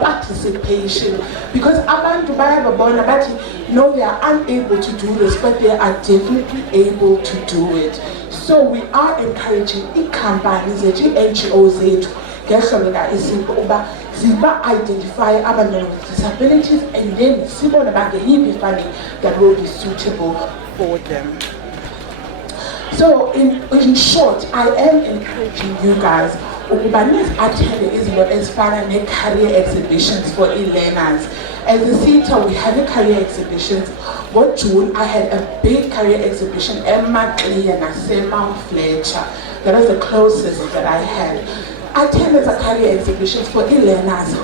participation, because abantu bayababona bathi no, they are unable to do this, but they are definitely able to do it. So we are encouraging companies, NGOs zethu ngehlobo Isipho uba ziba identify abantwana with disabilities, and then sibone bangeyiphi funding that will be suitable for them. So in short, I am encouraging you guys ukuba nizathele izinto ezifana ne-career exhibitions for e-learners. As a CETA, we have a career exhibitions. For June, I had a big career exhibition at Maclear and Mount Fletcher. That was the closest that I had. I attended a career exhibitions for e-learners.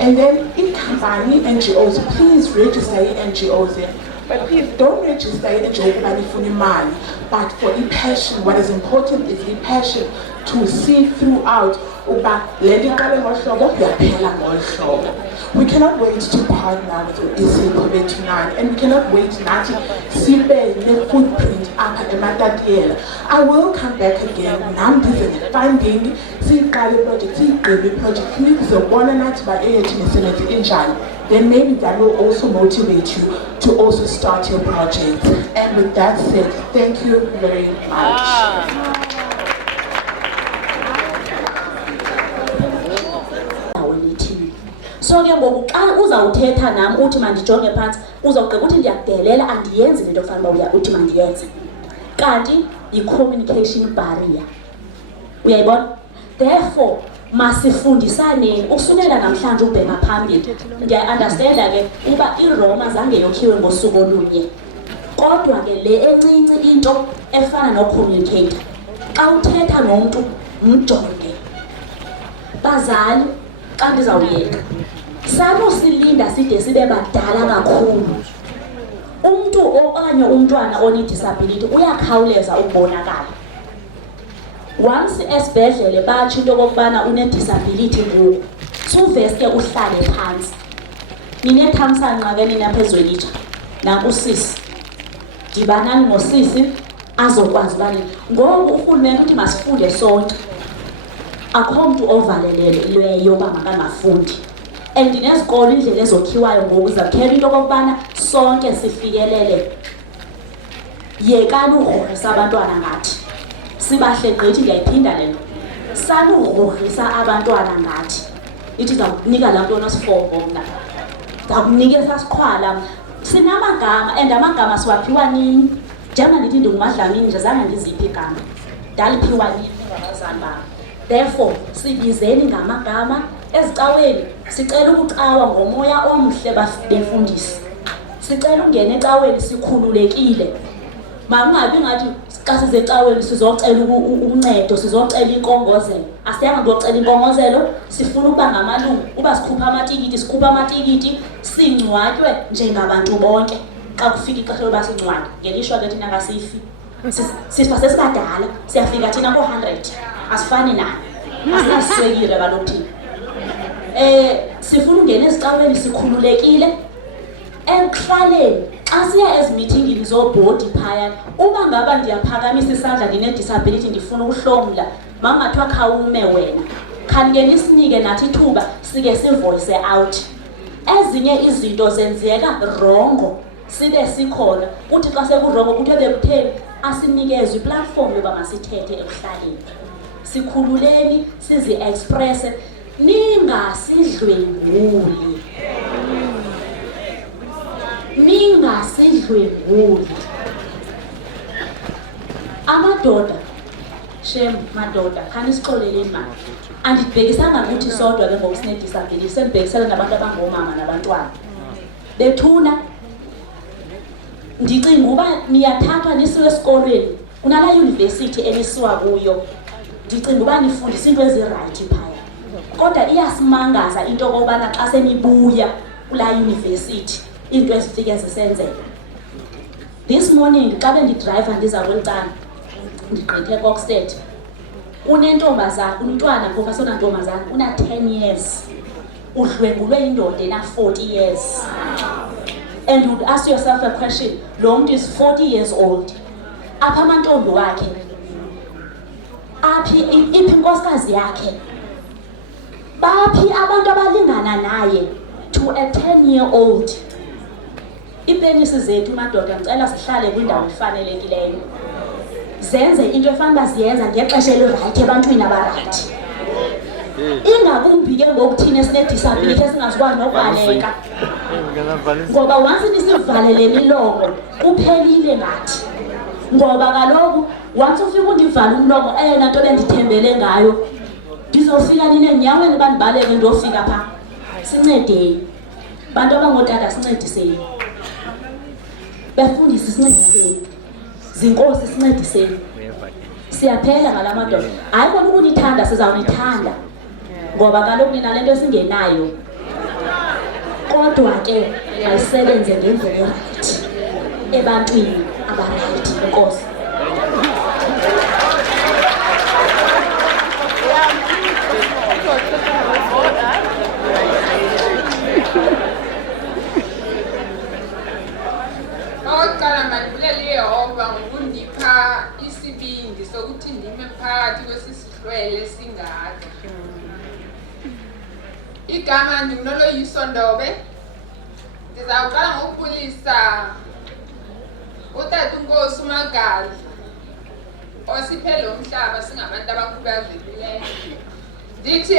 And then in-company NGOs, please register NGOs. But please don't register NGOs but for passion. What is important is the passion to see throughout. We cannot wait to partner with Isipho tonight, and we cannot wait to see the footprint up at the I will come back again. I'm busy funding, project, then maybe that will also motivate you to also start your project. And with that said, thank you very much. So ke ngoku xa uzawuthetha nami uthi mandijonge phansi uzawugqiba uthi ndiyakudelela andiyenzi into efanele uthi mandiyenze, kanti yi-communication barrier. Uyayibona? Therefore masifundisaneni usukela namhlanje ubheka phambili. Ndiya-understanda ke uba iRoma zange yokhiwe ngosuku olunye, kodwa ke le encinci into efana no-communicator, xa uthetha nomntu mjonge. Bazali xa ndizawuyeka sanusilinda side sibe badala kakhulu. Umntu okanye umntwana one-disability uyakhawuleza ukubonakala. Once esibhedlele batsho into okokubana une-disability ngoku, suveske uhlale phansi. Ninethamsanqa ke nina phezwelitsha nakusisi, dibanani nosisi azokwazi ubani. Ngoku urhulumente uthi masifunde sonke, akho mntu ovalelelweyo uba makangafundi. And nezikolo indlela ezokhiwayo ngoku zakhela into okokubana sonke sifikelele. Yekani ugrogrisa abantwana ngathi sibahle gqithi, ndiyayiphinda le nto. Sanugrogrisa abantwana ngathi ithi zawukunika laa nto onosifombo mna, ndawukunika esasiqhwala. Sinamagama and amagama siwaphiwa nini. Njengoba ndithi ndinguMadlamini nje zange ndiziphi igama, ndaliphiwa nini ngabazali bam. Therefore sibizeni ngamagama. Ezicaweni sicela ukucawa ngomoya omhle befundisi. Sicela ungene ecaweni sikhululekile. Mangabi ngathi xa sizecaweni sizocela uncedo, sizocela inkongozelo. Asiyanga ngocela inkongozelo, sifuna ukuba ngamalungu. Uba sikhupha amatikiti, sikhupha amatikiti, singcwatywe njengabantu bonke. Xa kufika ixesha loba singcwatywe, ngelishwa ke thina ngasifi. Sifa sesibadala, siyafika thina ko-100. Asifani nani. Asinaswekile kaloku thina. Sifuna ungena ezicaweni sikhululekile. Ekuhlaleni xa siya ezimeetingini zobhodi phaya, uba ngaba ndiyaphakamisa isandla ndine-disability ndifuna ukuhlomla, mangathiwa khawume wena, khanike nisinike nathi ithuba sike sivoice out. Ezinye izinto zenzeka rongo sibe sikhona, kuthi xa sekurongo kuthiwe bekutheni asinikezwe iplatform yoba masithethe ekuhlaleni. Sikhululeni sizi-expresse, ningasidlwenguli. Ningasidlwenguli. Amadoda, shem madoda, khani sixoleleni mani. Andibhekisanga kuthi sodwa ke ngoku sine-disability, sembhekisela nabantu abangomama nabantwana. Bethuna ndicinga uba niyathathwa nisiwe esikolweni kunala yunivesithi enisiwa kuyo. Ndicinga uba nifundisa into ezirayithi phaya, kodwa iyasimangaza into okokubana xa senibuya kula yunivesithi into ezifike zisenzeka. This morning xa bendidrayiva ndiza kwelicala ndigqithe eKokstad, unentombazana, umntwana ngoku asonantombazana una-10 years, udlwengulwe indoda ena-40 years. And you would ask yourself a question, lo muntu is 40 years old, apha amantombi wakhe aphi iphi inkosikazi yakhe, baphi abantu abalingana naye to a 10-year-old. Ipenisi zethu madoda ngicela sihlale kwindawo efanelekileyo, zenze into efanele ziyenza ngexesha elirayithi ebantwini abarayithi. Ingakumbi ke ngokuthina esinedisability esingazikwazi nokubaleka, ngoba once nisivalele imilomo kuphelile ngathi. Ngoba kaloku once ufika undivala umlomo, eyona nto bendithembele ngayo, ndizofika nini enyaweni bandibaleke ndofika phaa. Sincedeni bantu abangootata, sincediseni befundisi, sincediseni zinkosi, sincediseni. Siyaphela ngala madoda, hayi kona ukunithanda sizawunithanda ngoba kaloku nina le nto singenayo, kodwa ke mayisebenze ngendlela erayithi ebantwini abarayithi. Enkosi. Oqala mandibulele Yehova ngokundipha isibindi sokuthi ndime phakathi kwesisihlwele singaka. Igama ndinguNoloyiso Ndobe. Ndizawuqala ngokubulisa utata uNkosi uMagali osiphe lo mhlaba singabantu abakhubazekileyo. Ndithi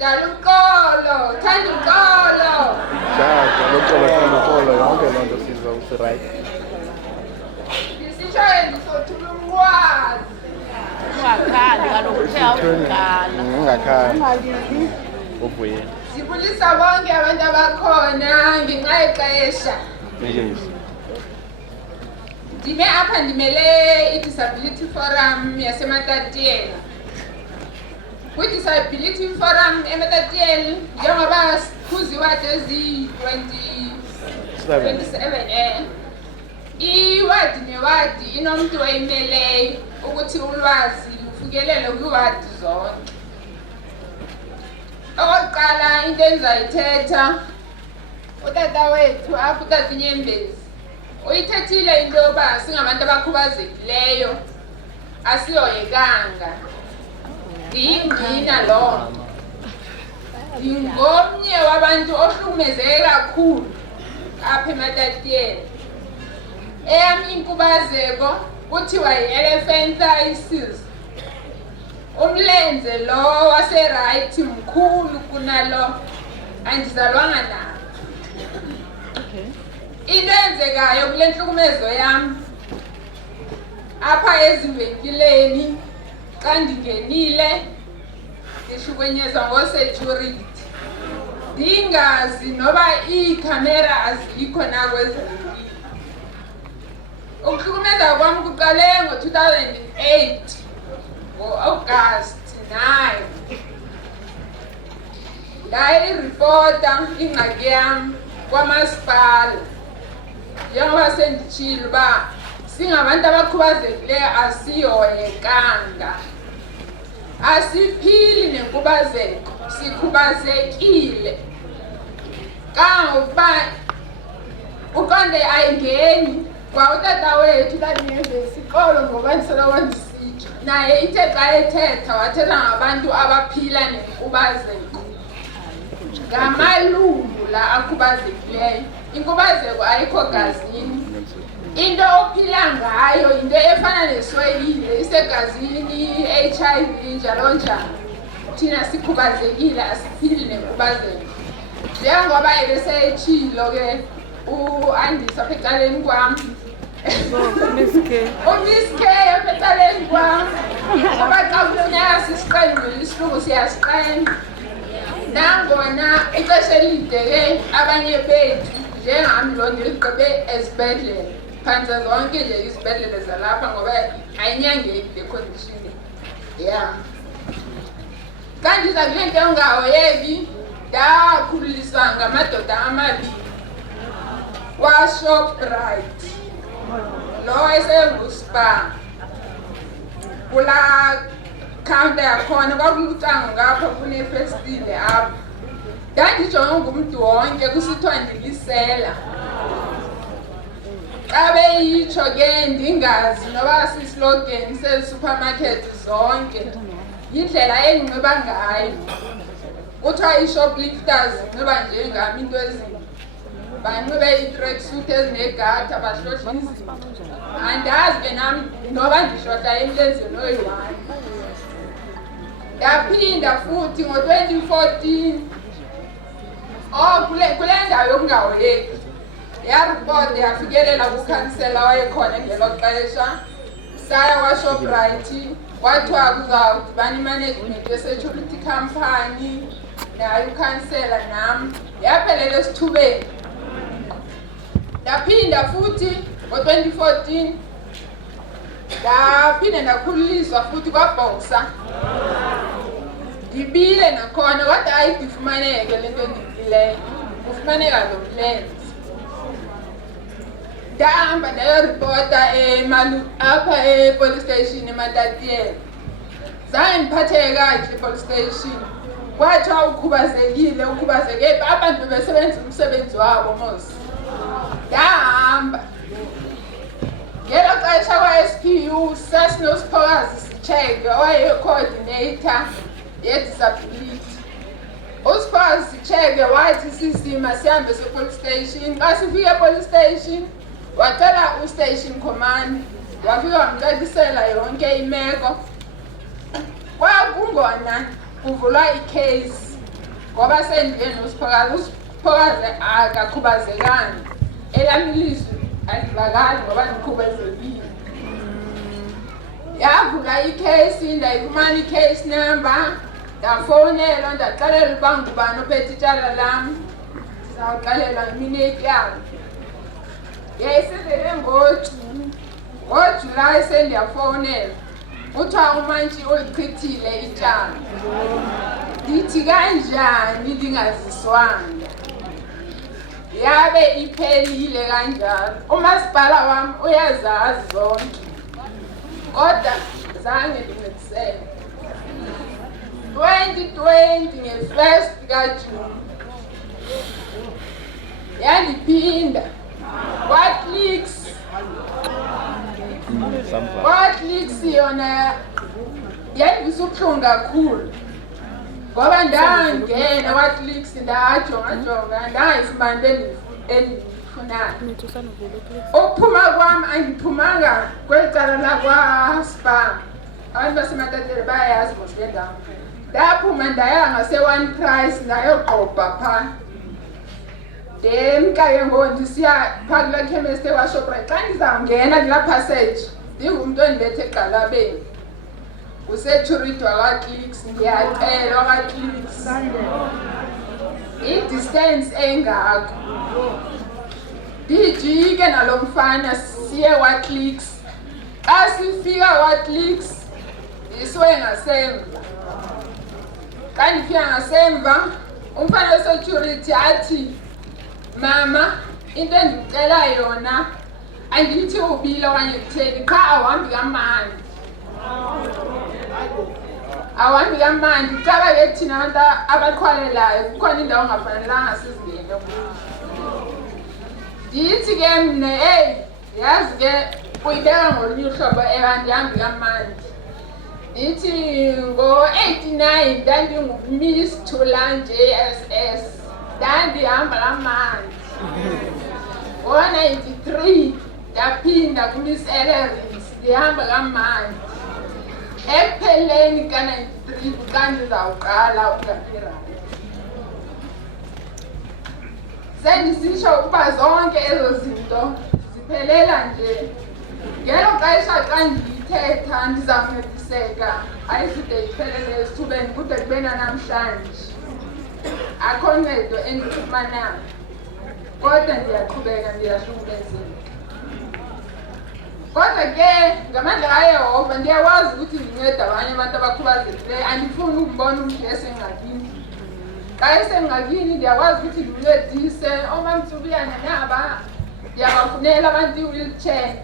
dala uxolo, thanda uxolo. Uxolo yonke loo nto sizwa usirayithi. Ndisitshoyo ndisothula umnqwazi. Ungakhali kaloku uthe awukukhala. Ungakhali. Ubuye. Sibulisa bonke abantu abakhona ngenxa yexesha. Ndime apha ndimele i-Disability Forum yaseMatatiyela. Kwi-Disability Forum eMatatiyela njengoba khuziwa ezi-27 iwadi newadi inomntu oyimeleyo ukuthi ulwazi lufikelele kwiwadi zonke. Okokuqala into endizayithetha, utata wethu apha utata uNyembezi uyithethile into yoba singabantu abakhubazekileyo asihoyekanga. Ndiyingqina loo nto. Ndingomnye wabantu ohlukumezeke kakhulu apha eMatatiyela. Eyam inkubazeko kuthiwa yi-elephantiasis. Umlenze lo waserayithi mkhulu kunalo, andizalwanga nawo. Into eyenzekayo kule ntlukumezo yam apha ezivenkileni xa ndingenile ndihlukunyezwa ngoo-security, ndingazi noba iikhamera azikho na kwezi venkile. Ukuhlukumeza kwam kuqale ngo-2008 ngo-August 9. Ndayiripota ingxaki yam kwamasipala njengoba senditshilo uba singabantu abakhubazekileyo asihoyekanga, asiphili nenkubazeko, sikhubazekile. Kangokuba uqonde ayingeni kwa utata wethu isikolo ngoba ndisoloko ndisitsho naye ithe xa ethetha wathetha ngabantu abaphila nenkubazeko, ngamalungu la akhubazekileyo. Inkubazeko ayikho gazini, into ophila ngayo into efana neswekile isegazini, i-HIV njalo njalo. Thina sikhubazekile asiphili nenkubazeko. Njengoba ebeseyitshilo ke u-Andisa apha ecaleni kwam, uMiss K apha ecaleni kwam, ngoba xa kufuneka sisiqengqile isilungu siyasiqenga. Nangona ixesha elide ke abanye bethu njengam lo ndiligqibe ezibhedlele, phantse zonke nje izibhedlele zalapha ngoba ayinyangeki le condition yam. Xa ndiza kule nto engahoyeki ndakhululiswa ngamadoda amabini kwaShoprite, lo esenguspa kulaa counter yakhona kwakulicango ngapha kunefestile apha. Ndandijonge ngumntu wonke kusithiwa ndilisela. Xa mayitsho ke ndingazi noba sislogan sesupermarket zonke yindlela enginxiba ngayo. Kuthiwa i-shoplifters nxiba njengami into ezinto. Banxibe i-tracksuit ezinegata bahlohla izinto. Andazi ke nami noba ndishota emlenzeni oyi-1. Ndaphinda futhi ngo-2014 kule ndawo yokungahoyeki yaripota yafikelela kukhansela wayekhona ngelo xesha. Saya kwaShoprite kwathiwa kuzawudibana imanagement ye-security company nayo ukhansela nam yaphelela esithubeni. Ndaphinda futhi ngo-2014 ndaphinda ndakhululiswa futhi kwaBoxer. Ndibile nakhona kodwa ayidifumaneke le nto endiyileyo, kufumaneka lo plans. Ndahamba ndayoripota apha e-police station eMatatiyela. Zange ndiphatheke kakuhle e-police station. Kwathiwa ukhubazeke abantu besebenza umsebenzi wabo mos. Ndahamba ngelo xesha kwa-SPU sasinosiphokazi Sitsheke owaye-coordinator ye-disability. Usiphokazi Sitsheke wathi sisima sihambe se-police station. Xa sifike e-police station wacela u-station command wafika wamcacisela yonke imeko. Kwakungona kuvulwa i-case ngoba sendive nosiphokazi. Usiphokazi akakhubazekanga, elami ilizwi alivakali ngoba ndikhubazekile. Yavula i-case, ndayifumana i-case number, ndafowunelwa ndaxelela uba ngubani ophethe icala lam. Ndizawuxelelwa imini etyala. Yayisivele ngoJulayi sendiyafowunelwa kuthiwa umantshi ulichithile ityala. Ndithi kanjani ndingaziswanga? Yabe iphelile kanjalo. Umasipala wami uyazazi zonke kodwa zange ndincediseke. 2020 nge-1st kaJuni yandiphinda kwaClicks yona yandivisa ubuhlungu kakhulu ngoba ndangena kwaClicks ndajonga ndangayifumani endiyifunayo. Ukuphuma kwami andiphumanga kweli cala lakwaSpam. Abantu baseMatatiyela bayayazi mos le ndawo. Ndaphuma ndaya ngase-One Price ndayoqobha phaa. Ndemka ke ngoku ndisiya phaa kulaa khemesti kwaShoprite. Xa ndizawungena kulaa passage ndingumntu ondibethe egxalabeni ngusecurity wakwaClicks. Ndiyacela wakwaClicks i-distance engako ndijike nalo mfana siye kwaClicks. Xa sifika kwaClicks ndisiwe ngasemva. Xa ndifika ngasemva umfana we-security athi, mama into endicela yona andithi ubile okanye kutheni qha awuhambi kamandi. Awuhambi kamandi caba ke thina abantu abaqhwalelayo kukhona indawo ongafanelanga sizingene kuyo. Ndithi ke mna yazi ke uyibeka ngolunye uhlobo andihambi kamandi. Ndithi ngo-89 ndandingu-Miss Thulan JSS ndandihamba kamandi. Ngo-93 ndaphinda ku-Miss Ellerins ndihamba kamandi. Ekupheleni ka-93 xa ndizawuqala ukungaphi. Sendisitsho ukuba zonke ezo zinto ziphelela nje. Ngelo xesha xa ndiyithetha ndizawuncediseka ayizide iphelele esithubeni kude kube nanamhlanje. Akho ncedo endifumanayo kodwa ndiyaqhubeka ndiyahlukumezeka. Kodwa ke ngamandla kaYehova ndiyakwazi ukuthi ndincede abanye abantu abakhubazekileyo. Andifuni ukubona umntu esengxakini. Xa esengxakini ndiyakwazi ukuthi ndincedise. Oomamtsubiyana naba ndiyabafunela abantu i-wheelchair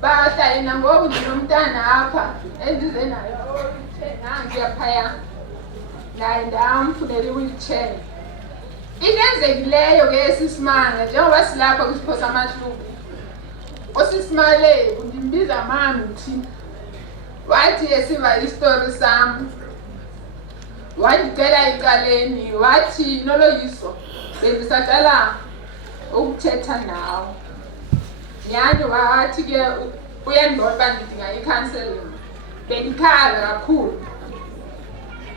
bahlale nangoku ndinomntana apha endize nayo i-wheelchair nandiya phaya naye ndamfunela i-wheelchair. Into enzekileyo ke esisimanga njengoba silapha kwisipho samaHlubi uSisimale ndimbiza mama uthi wathi esiva istory sam wandicela ecaleni wathi noloyiso bendisaqala ukuthetha nawe nyhani wathi ke uyandibona uba ndidinga i-counselling bendikhala kakhulu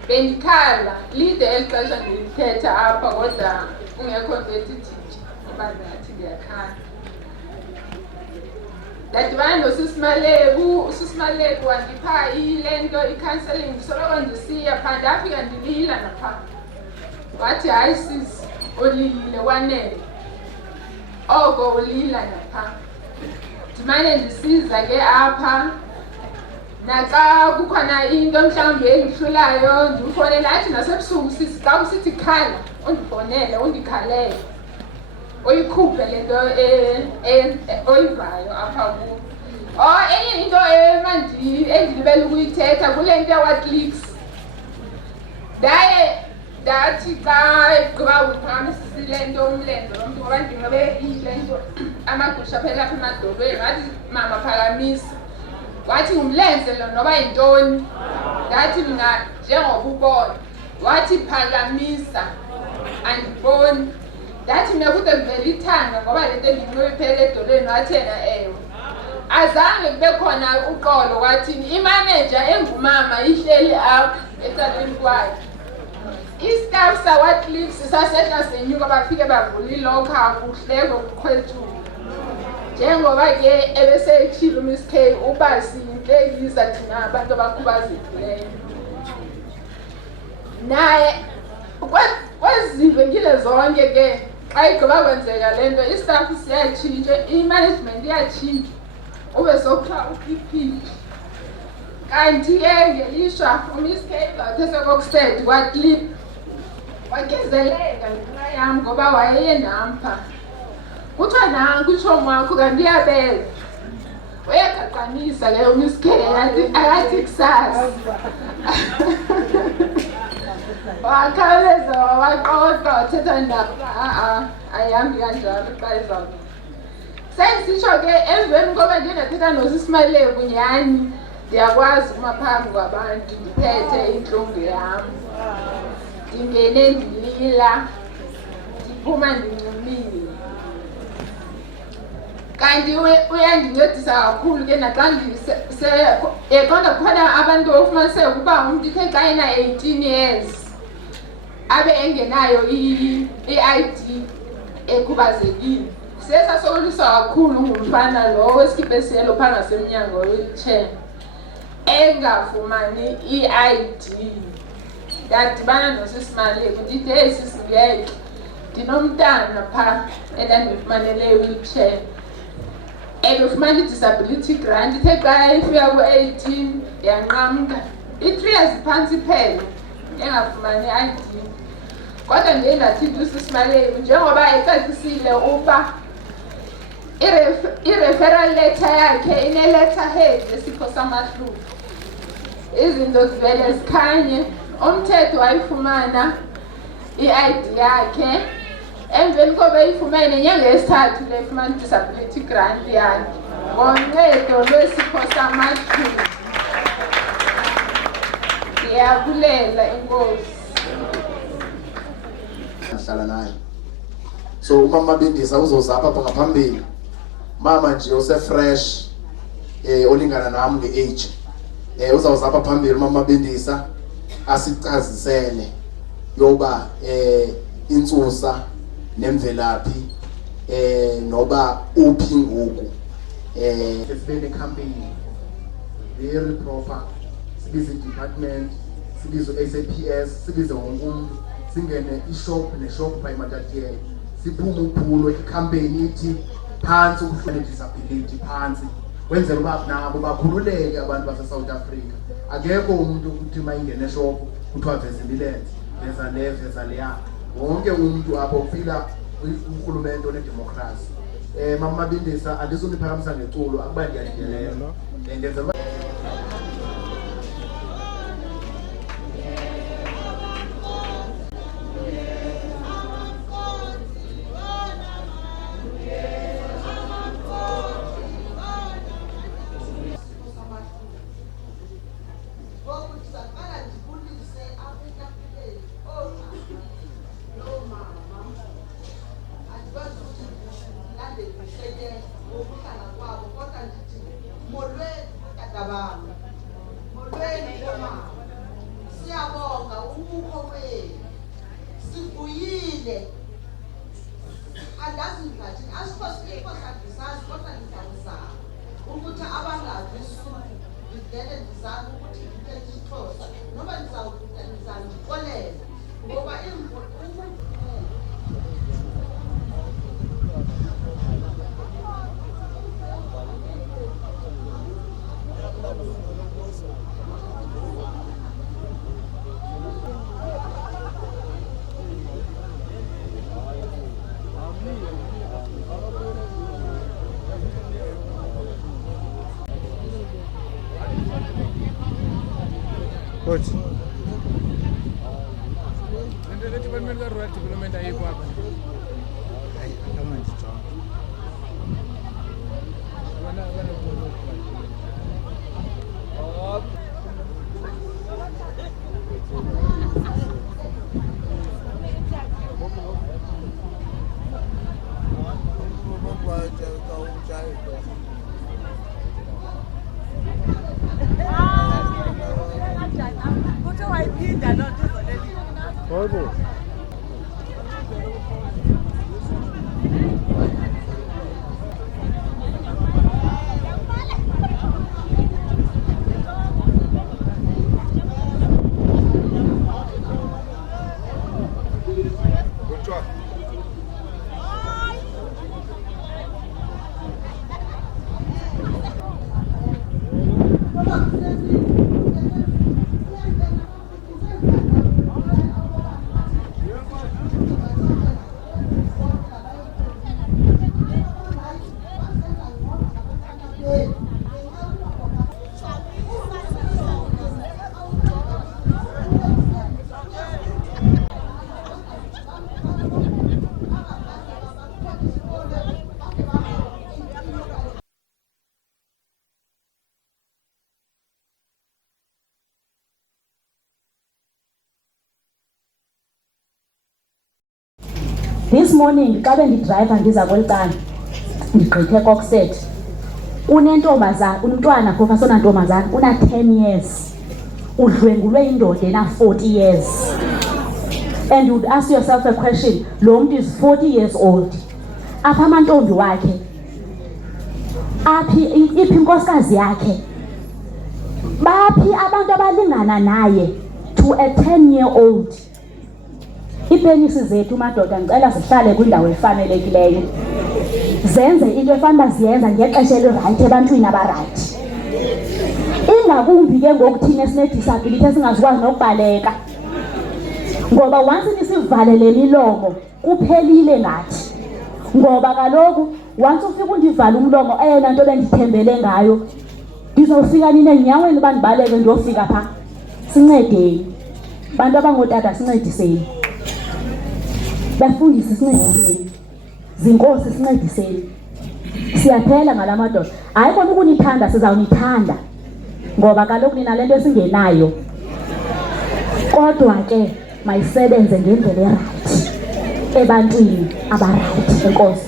bendikhala lide eli xesha ndilithetha apha kodwa kungekho nto etithitshi uba ndathi ndiyakhala ndadibana nosisimaleko usisimaleko wandipha ile nto i-counselling ndisoloko ndisiya phaa ndafika ndilila naphaa wathi hayi sisi ulilile wanele oko ulila naphaa ndimane ndisiza ke apha naxa kukhona into mhlawumbi endihlulayo ndimfonele athi nasebusuku sisi xa usithi khala undiffonele undikhalele uyikhuphe le nto oyivayo apha kuyo enye into endilibele ukuyithetha kule nto yaWhatclicks ndathi xa egqiba uphakamisa nto umlendo lo mntu ngoba ndingabe ile nto amagusha aphela apha emadolweni wathi mama phakamisa wathi ngumlenze lo noba yintoni ndathi mna njengoba ubona wathi phakamisa andiboni ndathi mina kude kuvela ithanga ngoba le nto ndinxiphele edolweni wathi yena ewe azange kube khona uqolo kwathini imaneja engumama ihleli apha ecaleni kwayo istaff saWhatclicks sasehla senyuka bafike bavula ilokha kuhleko kuqhwethuka njengoba ke ebesethile uMiss K uba sinhlekisa thina abantu abakhubazekileyo naye kwezivekile zonke ke xa igqiba kwenzeka le nto istaff siyatshintsha i-management iyatshintsha ube sokuthiwa uPP kanti ke ngelishwa uMiss K bathe sekokused kwaClip wagezeleka ngenxa yam ngoba wayeyendampha kuthiwa nanku itshomi wakho kanti iyabela uyagaqanisa ke uMiss K akathi kusasa wakhawuleza wawaqoqa wathetha ndaba ayihambi kanjalo xa izawuba sendisitsho ke emveni koba ndindathetha nosisimaleko nyhani ndiyakwazi uma phambi kwabantu ndiphethe intlungu yam ndingene ndilila ndiphuma ndincumile kanti uyandincedisa kakhulu ke naxa kodwa kukhona abantu ofumaniseka ukuba umntu ithe xa ena-18 years abe engenayo i-ID ekhubazekile sesasokoliswa kakhulu ngumfana lo wesikipha esiyelo phaa ngasemnyango wheelchair engafumani i-ID ndadibana nosisimaleko ndithi heyi sisingeke ndinomntana phaa endandifumanele i-wheelchair ebefumana i-disability grant ithe xa ifika ku-18 yanqamka i-3 years phantsi phela engafumani i-ID kodwa ndiye ndathi usisimaleko njengoba ecacisile uba i-referral letter yakhe ine-letterhead esipho samaHlubi izinto zivele zikhanye umthetho wayifumana i-ID yakhe emveni koba yifumene nyanga yesithathu lefumana i-disability grant yakhe ngoncedo lwesipho samaHlubi ndiyabulela inkosi ahlala naye so umama Bindisa uzozapha apha ngaphambili mama nje usefresh olingana nami nge-age uzawuzapha phambili umama Bindisa asichazisele yoba intsusa nemvelaphi noba uphi ngoku sibe ne-campaign very proper sibize i-department sibize SAPS sibize wonke umuntu singene ishop neshop pha eMatatiyela siphume uphulo i-campaign ithi phansi ukuhlala disability phansi wenzela uba nabo bakhululeke abantu base-South Africa akekho umuntu ukuthi uma ingene eshop kuthiwa veza imilenze veza le veza leya wonke umuntu apho ufila urhulumente onedemokhrasi mama Bindisa andizuniphakamisa ngeculo akuba ndiyadiyeleyo ndenzela Good. Rural development ayikho apha. Hayi, akamandijonga. Horrible. This morning xa bendidriver ndiza kwelicala ndigqithe Kokset unentombazana umntwana phofu sonantombazana una 10 years udlwengulwe indoda ena 40 years and you would ask yourself a question, lo muntu is 40 years old apha amantombi wakhe aphi iphi inkosikazi yakhe baphi abantu abalingana naye to a 10-year-old. Ipenisi zethu madoda ngicela sihlale kwindawo efanelekileyo zenze into efanele ziyenza ngexesha elirayithi ebantwini abarayithi ingakumbi ke ngokuthina esinedisability esingazikwazi nokubaleka ngoba once nisivalele imilomo kuphelile ngathi ngoba kaloku once ufika undivala umlomo eyona nto bendithembele ngayo ndizofika nini enyaweni bandibaleke ndiyofika pha sincedeni bantu abangootata sincediseni bafundisi sincediseni zinkosi sincediseni siyaphela ngala madoda hayi kona ukunithanda sizawunithanda ngoba kaloku nina lento esingenayo kodwa ke mayisebenze ngendlela erayithi ebantwini abarayithi. Enkosi.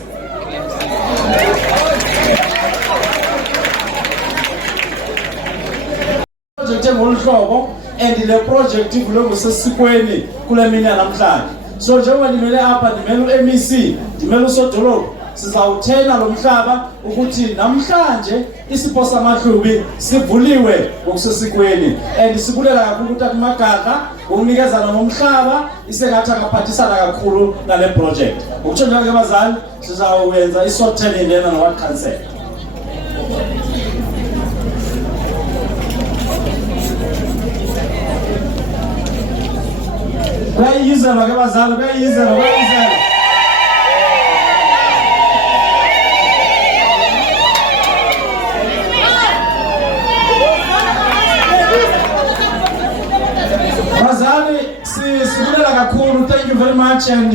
Project engoluhlobo and le project ivule ngosesikweni kule mina namhlanje. So njengoba nimele apha nimele uMEC nimele usodolophu sizawuthena lo mhlaba ukuthi namhlanje Isipho samaHlubi sivuliwe ngokusesikweni and sibulela kakhulu uTata Magaga ukunikezana ngomhlaba isengathi akaphathisana kakhulu nale project. Ukutsho njalo ke bazali sizawenza isorteni lena no ward council. Bayizela ke bazali bayizela. Bazali sibulela kakhulu, thank you very much and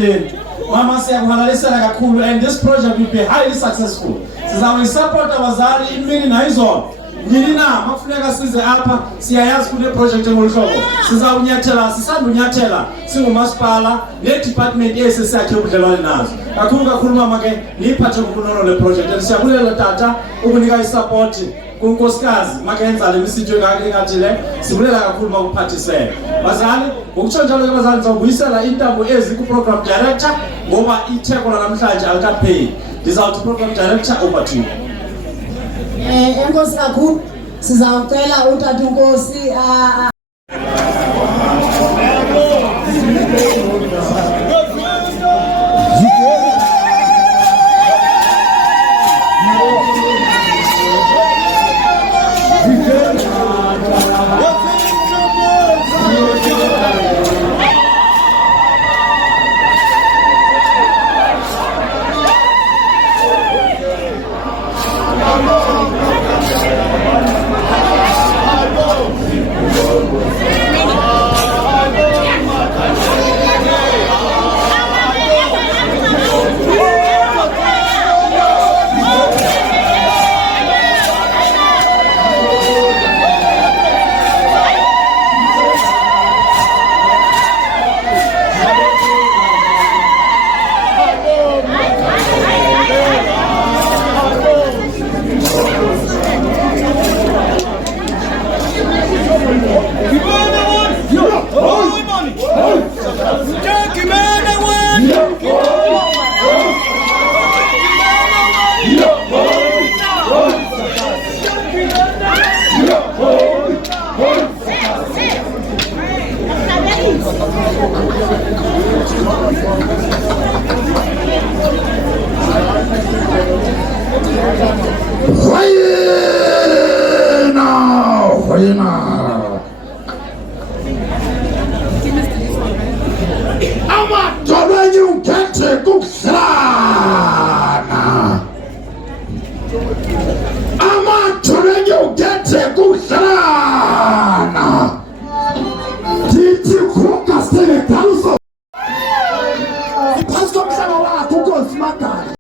mama siyakuhalalisela kakhulu and this project will be highly successful. Sizawe support abazali imini nayizolo. Nini na makufuneka size apha siyayazi kule project engoluhlobo sizawunyathela sisandunyathela singumasipala ne-department esesiyakhe ubudlelwane nazo kakhulu mama ke niyiphathe ngokunono le project siyabulela tata ukunika isupport kunkosikazi makenza le misitho engathi le sibulela kakhulu makuphathiseke bazali ngokutsho njalo ke bazali ngizawubuyisela intambo ezi ku-program director ngoba itheko namhlanje alikapheli ndizawuthi program director over to you. Enkosi kakhulu sizawucela uTata uNkosi